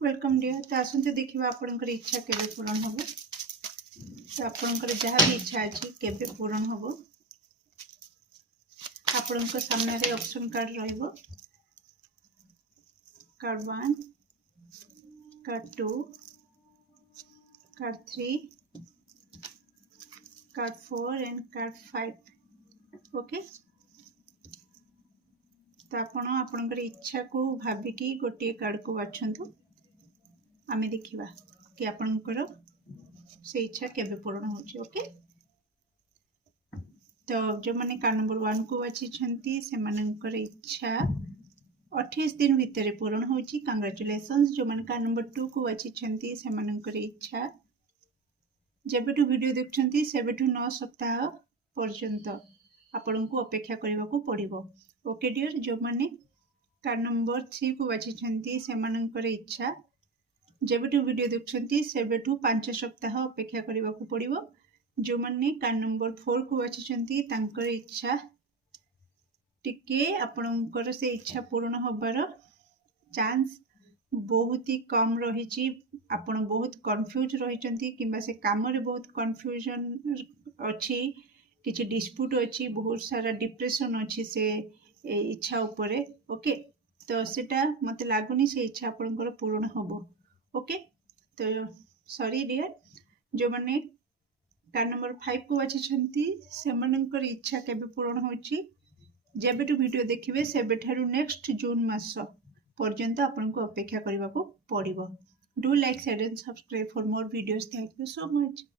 Welcome dear. तो आसते देखा आपंकर इच्छा केवे पूरण हम। तो आपंकर जहाँ भी इच्छा अच्छी केवे पूरण हम। आपण सामने ऑप्शन कार्ड रहिबो। Card 1, card 2, card 3, card 4 and card 5। Okay, तो आपणकर इच्छा को भाविकी गोटे कार्ड को बाछंतु। आमे देखिबा कि आपणकर से इच्छा केबे पूर्ण होची। ओके, तो जो माने कार्ड नंबर 1 को बाछिछंती से मानकर इच्छा 28 दिन भितर पूर्ण होची। कांग्रेचुलेशंस। जो माने कार्ड नंबर 2 को बाछिछंती से मानकर इच्छा जेबेटू वीडियो देखछंती सेबेटू 9 सप्ताह पर्यंत आपण को अपेक्षा करबा को पड़िबो। ओके डियर, जो माने कार्ड नंबर 3 को बाछिछंती से मानकर इच्छा जेबेटू वीडियो देखछंती सेबेटू 5 सप्ताह अपेक्षा करबा को पड़िबो। जो माने कार्ड नंबर 4 को बाछिछंती तांकर इच्छा टिके आपणकर से इच्छा पूर्ण होबार चांस बहुत ही कम रही। आपण बहुत कंफ्यूज रही किंबा से काम रे बहुत कंफ्यूजन अच्छी, किछि डिस्प्यूट अच्छी, बहुत सारा डिप्रेशन अच्छी से इच्छा उपरे। ओके, तो सेटा मते लागुनी से इच्छा आपणकर पूर्ण होबो। ओके, तो सॉरी डियर, जो माने कार्ड नंबर 5 को बाछिछंती से मानकर इच्छा केबे पूर्ण होची जेबेटू वीडियो देखिबे सेबेठारु नेक्स्ट जून मास पर्यंत आपनको अपेक्षा करबा को पड़िबो। Do like, share and subscribe for more videos. Thank you so much.